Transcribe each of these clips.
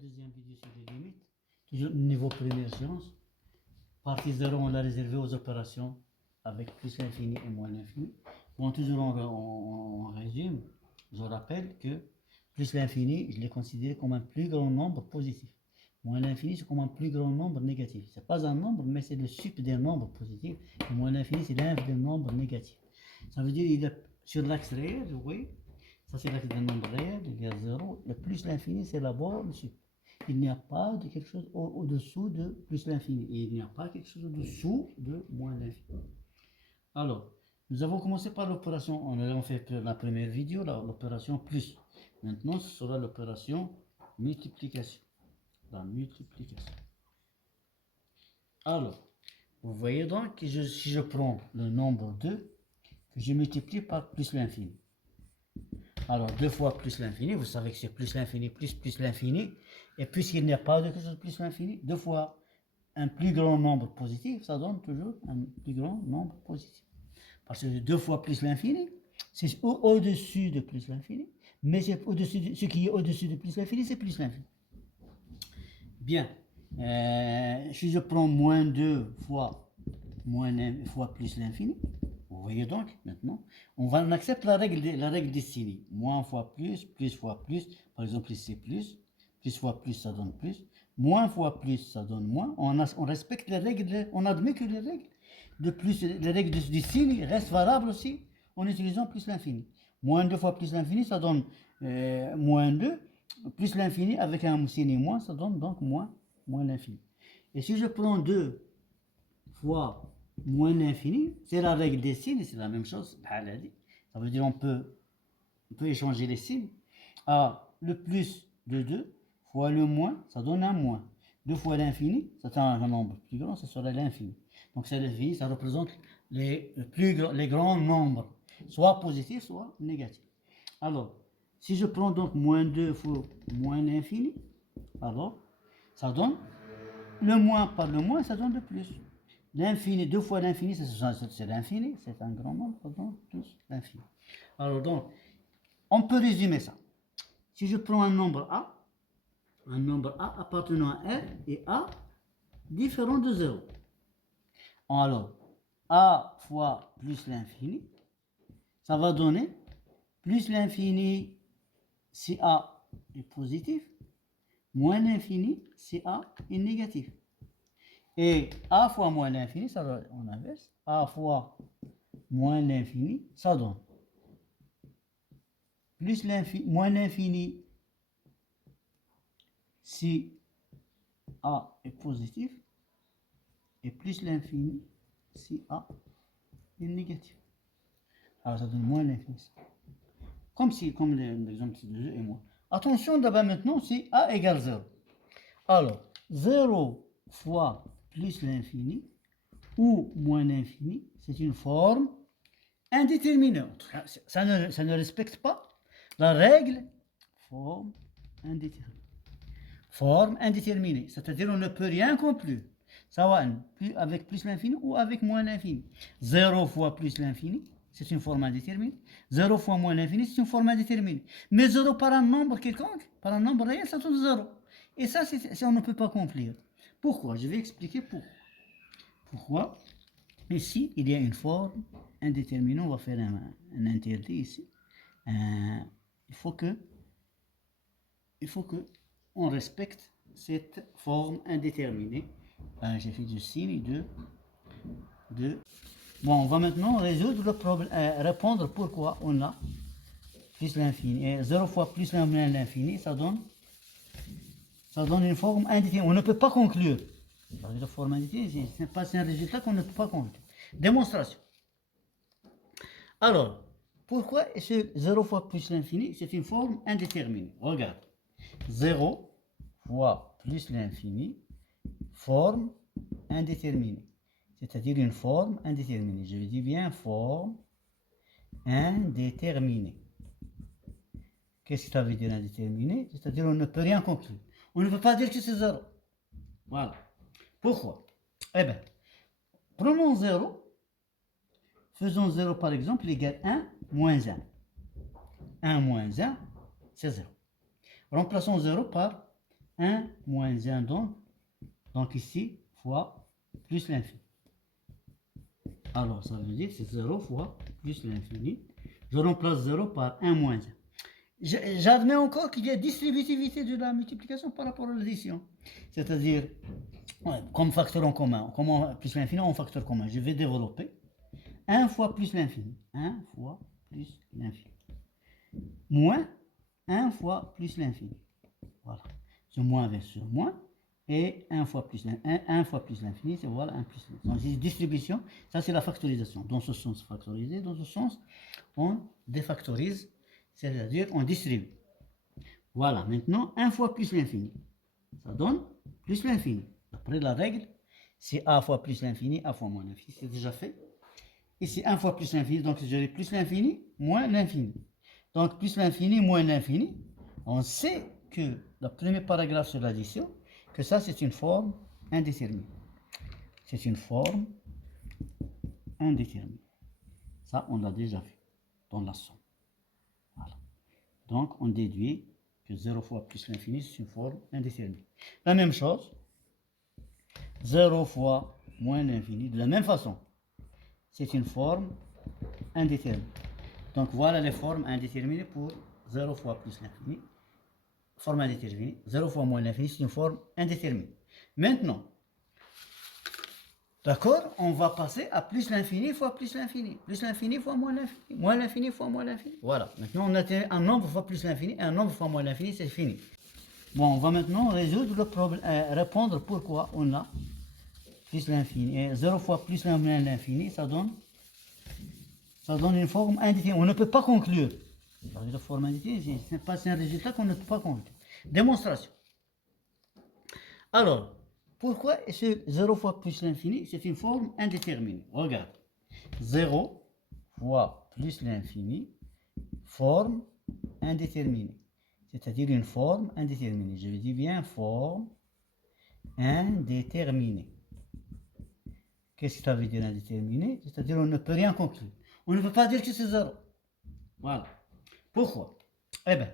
deuxième vidéo sur les limites. Toujours niveau première séance. Partie 0, on l'a réservé aux opérations avec plus l'infini et moins l'infini. Bon, toujours en régime, je rappelle que plus l'infini, je l'ai considéré comme un plus grand nombre positif. Moins l'infini, c'est comme un plus grand nombre négatif. Ce n'est pas un nombre, mais c'est le sup d'un nombre positif. Et moins l'infini, c'est l'inf d'un nombre négatif. Ça veut dire qu'il est sur l'axe réel, vous voyez. Ça, c'est l'axe d'un nombre réel, il y a 0. Le plus l'infini, c'est là-bas, le sup. Il n'y a pas de quelque chose au-dessous de plus l'infini. Et il n'y a pas quelque chose au-dessous de moins l'infini. Alors, nous avons commencé par l'opération, on a fait la première vidéo, l'opération plus. Maintenant, ce sera l'opération multiplication. La multiplication. Alors, vous voyez donc que si je prends le nombre 2, que je multiplie par plus l'infini. Alors, 2 fois plus l'infini, vous savez que c'est plus l'infini, plus l'infini. Et puisqu'il n'y a pas de quelque chose de plus l'infini, 2 fois un plus grand nombre positif, ça donne toujours un plus grand nombre positif. Parce que 2 fois plus l'infini, c'est au-dessus de plus l'infini. Mais c'est ce qui est au-dessus de plus l'infini, c'est plus l'infini. Bien. Si je prends moins 2 fois plus l'infini, vous voyez donc, maintenant, on accepte la règle dessinée. Moins fois plus fois plus. Par exemple, ici plus fois plus, ça donne plus. Moins fois plus, ça donne moins. On respecte les règles, on admet que les règles de plus, les règles du signe restent valables aussi en utilisant plus l'infini. Moins 2 fois plus l'infini, ça donne moins 2. Plus l'infini avec un signe moins, ça donne donc moins l'infini. Et si je prends 2 fois moins l'infini, c'est la règle des signes, c'est la même chose. Ça veut dire on peut échanger les signes. Le plus de 2 fois le moins, ça donne un moins. 2 fois l'infini, c'est un nombre plus grand, ce sera l'infini. Donc c'est l'infini, ça représente les grands nombres, soit positifs, soit négatifs. Alors, si je prends donc moins 2 fois moins l'infini, alors ça donne le moins par le moins, ça donne le plus. L'infini, 2 fois l'infini, c'est l'infini, c'est un grand nombre, donc plus l'infini. Alors donc, on peut résumer ça. Si je prends un nombre A appartenant à R et A différent de 0. Alors, A fois plus l'infini, ça va donner plus l'infini si A est positif, moins l'infini si A est négatif. Et A fois moins l'infini, ça va en inverse. A fois moins l'infini, ça donne plus l'infini, moins l'infini si A est positif et plus l'infini si A est négatif. Alors ça donne moins l'infini. Comme l'exemple de 2 et moins. Attention d'abord maintenant si A égale 0. Alors 0 fois plus l'infini ou moins l'infini, c'est une forme indéterminée. Ça ne respecte pas la règle forme indéterminée. Forme indéterminée, c'est-à-dire on ne peut rien conclure. Ça va avec plus l'infini ou avec moins l'infini. 0 fois plus l'infini, c'est une forme indéterminée. 0 fois moins l'infini, c'est une forme indéterminée. Mais 0 par un nombre quelconque, par un nombre réel, ça donne 0. Et ça, on ne peut pas conclure. Pourquoi? Je vais expliquer pourquoi. Ici, il y a une forme indéterminée. On va faire un interdit ici. Il faut que on respecte cette forme indéterminée. J'ai fait du signe de. Bon, on va maintenant résoudre le problème, répondre pourquoi on a plus l'infini. Et 0 fois plus l'infini, ça donne une forme indéterminée. On ne peut pas conclure. La forme indéterminée, c'est un résultat qu'on ne peut pas conclure. Démonstration. Alors, pourquoi ce 0 fois plus l'infini, c'est une forme indéterminée? Regarde. 0 fois plus l'infini, forme indéterminée. C'est-à-dire une forme indéterminée. Je dis bien forme indéterminée. Qu'est-ce que ça veut dire indéterminée? C'est-à-dire on ne peut rien conclure. On ne peut pas dire que c'est 0. Voilà. Pourquoi? Eh bien, prenons 0. Faisons 0 par exemple égale 1 moins 1. 1 moins 1, c'est 0. Remplaçons 0 par 1 moins 1 donc ici, fois plus l'infini. Alors, ça veut dire que c'est 0 fois plus l'infini. Je remplace 0 par 1 moins 1. J'admets encore qu'il y a distributivité de la multiplication par rapport à l'addition. C'est-à-dire, comme facteur en commun, comme plus l'infini en facteur commun, je vais développer 1 fois plus l'infini. 1 fois plus l'infini. Moins 1 fois plus l'infini. Voilà. Ce moins avec ce moins. Et 1 fois plus l'infini, c'est voilà 1 plus l'infini. Donc, c'est distribution, ça c'est la factorisation. Dans ce sens, factoriser, dans ce sens, on défactorise, c'est-à-dire on distribue. Voilà, maintenant, 1 fois plus l'infini. Ça donne plus l'infini. Après la règle, c'est a fois plus l'infini, a fois moins l'infini. C'est déjà fait. Ici, 1 fois plus l'infini, donc j'ai plus l'infini, moins l'infini. Donc, plus l'infini, moins l'infini. On sait que le premier paragraphe sur l'addition, que ça, c'est une forme indéterminée. C'est une forme indéterminée. Ça, on l'a déjà vu dans la somme. Voilà. Donc, on déduit que 0 fois plus l'infini, c'est une forme indéterminée. La même chose, 0 fois moins l'infini, de la même façon, c'est une forme indéterminée. Donc, voilà les formes indéterminées pour 0 fois plus l'infini. Forme indéterminée. 0 fois moins l'infini, c'est une forme indéterminée. Maintenant, d'accord, on va passer à plus l'infini fois plus l'infini. Plus l'infini fois moins l'infini. Moins l'infini fois moins l'infini. Voilà. Maintenant, on a un nombre fois plus l'infini et un nombre fois moins l'infini, c'est fini. Bon, on va maintenant résoudre le problème, répondre pourquoi on a plus l'infini. Et 0 fois plus l'infini, ça donne une forme indéterminée. On ne peut pas conclure. La forme indéterminée, c'est un résultat qu'on ne peut pas conclure. Démonstration. Alors, pourquoi ce 0 fois plus l'infini, c'est une forme indéterminée? Regarde. 0 fois plus l'infini, forme indéterminée. C'est-à-dire une forme indéterminée. Je dis bien forme indéterminée. Qu'est-ce que ça veut dire indéterminée? C'est-à-dire on ne peut rien conclure. On ne peut pas dire que c'est 0. Voilà. Pourquoi? Eh bien,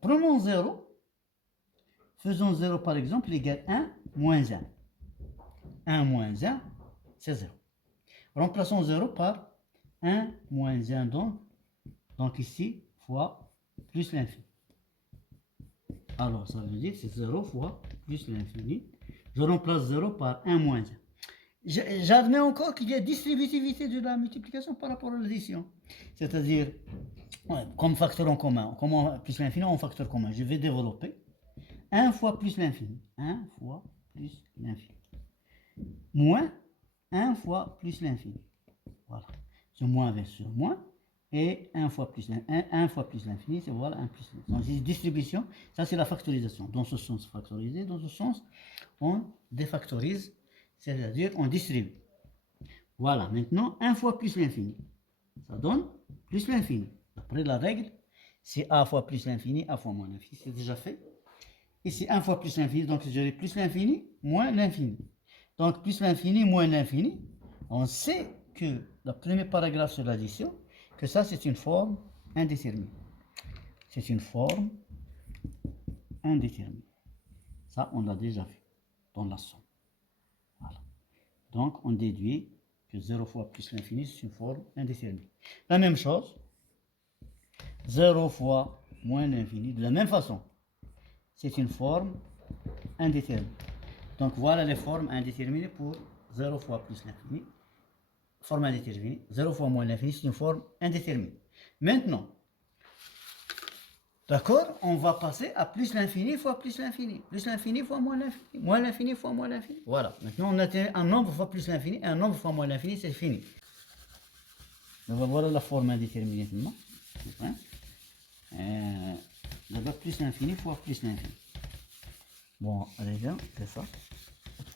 prenons 0. Faisons 0 par exemple égale 1 moins 1. 1 moins 1, c'est 0. Remplaçons 0 par 1 moins 1 donc ici, fois plus l'infini. Alors, ça veut dire que c'est 0 fois plus l'infini. Je remplace 0 par 1 moins 1. J'admets encore qu'il y a distributivité de la multiplication par rapport à l'addition. C'est-à-dire, comme facteur en commun, comme plus l'infini en facteur commun, je vais développer 1 fois plus l'infini. 1 fois plus l'infini. Moins 1 fois plus l'infini. Voilà. Ce moins avec ce moins. Et 1 fois plus l'infini, c'est voilà 1 plus l'infini. Donc, c'est distribution. Ça, c'est la factorisation. Dans ce sens, factoriser. Dans ce sens, on défactorise. C'est-à-dire, on distribue. Voilà. Maintenant, 1 fois plus l'infini. Ça donne plus l'infini. Après la règle, c'est a fois plus l'infini, a fois moins l'infini. C'est déjà fait. Ici, 1 fois plus l'infini, donc j'ai plus l'infini, moins l'infini. Donc, plus l'infini, moins l'infini. On sait que le premier paragraphe sur l'addition, que ça, c'est une forme indéterminée. C'est une forme indéterminée. Ça, on l'a déjà vu dans la somme. Voilà. Donc, on déduit que 0 fois plus l'infini, c'est une forme indéterminée. La même chose, 0 fois moins l'infini, de la même façon, c'est une forme indéterminée. Donc, voilà les formes indéterminées pour 0 fois plus l'infini. Forme indéterminée. 0 fois moins l'infini, c'est une forme indéterminée. Maintenant, d'accord, on va passer à plus l'infini fois plus l'infini. Plus l'infini fois moins l'infini. Moins l'infini fois moins l'infini. Voilà. Maintenant, on a un nombre fois plus l'infini et un nombre fois moins l'infini, c'est fini. Donc, voilà la forme indéterminée maintenant. D'abord, plus l'infini fois plus l'infini. Bon, allez, c'est ça.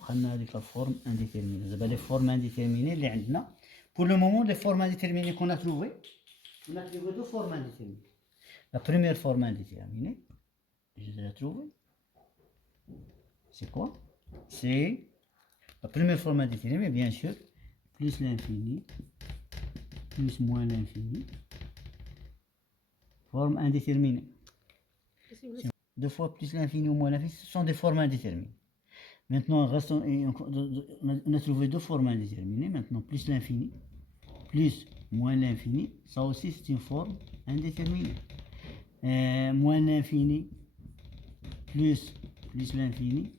On a la forme indéterminée. Les formes indéterminées, pour le moment, les formes indéterminées qu'on a trouvées, on a trouvé deux formes indéterminées. La première forme indéterminée, je l'ai trouvée. C'est quoi? C'est la première forme indéterminée, bien sûr, plus l'infini, plus moins l'infini. Forme indéterminée. 2 fois plus l'infini ou moins l'infini, ce sont des formes indéterminées. Maintenant, on a trouvé 2 formes indéterminées. Maintenant, plus l'infini, plus moins l'infini, ça aussi c'est une forme indéterminée. Moins l'infini, plus l'infini,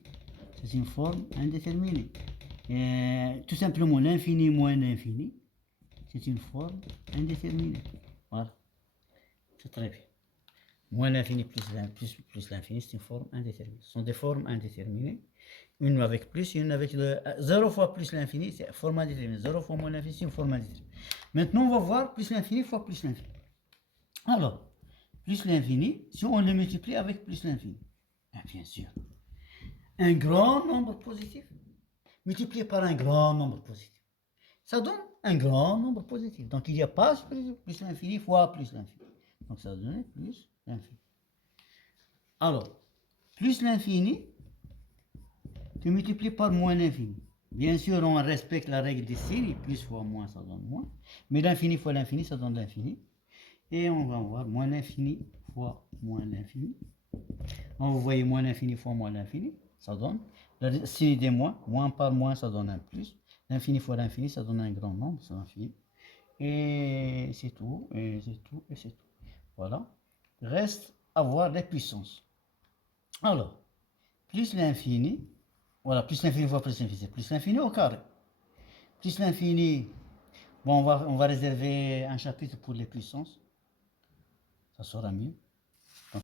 c'est une forme indéterminée. Tout simplement, l'infini moins l'infini, c'est une forme indéterminée. Voilà, c'est très bien. Moins l'infini plus l'infini, c'est une forme indéterminée. Ce sont des formes indéterminées. Une avec plus, une avec 0 fois plus l'infini, c'est une forme indéterminée. 0 fois moins l'infini, c'est une forme indéterminée. Maintenant, on va voir plus l'infini fois plus l'infini. Alors, plus l'infini, si on le multiplie avec plus l'infini, bien sûr, un grand nombre positif multiplié par un grand nombre positif, ça donne un grand nombre positif. Donc, il n'y a pas plus l'infini fois plus l'infini. Donc, ça donne plus l'infini. Alors, plus l'infini, tu multiplies par moins l'infini. Bien sûr, on respecte la règle des signes, plus fois moins, ça donne moins. Mais l'infini fois l'infini, ça donne l'infini. Et on va voir moins l'infini fois moins l'infini. Vous voyez moins l'infini fois moins l'infini, ça donne. La série des moins par moins, ça donne un plus. L'infini fois l'infini, ça donne un grand nombre, c'est l'infini. Et c'est tout, et c'est tout, et c'est tout. Voilà. Reste à voir les puissances. Alors, plus l'infini, voilà, plus l'infini fois plus l'infini, c'est plus l'infini au carré. Plus l'infini, bon, on va réserver un chapitre pour les puissances. Ça sera mieux.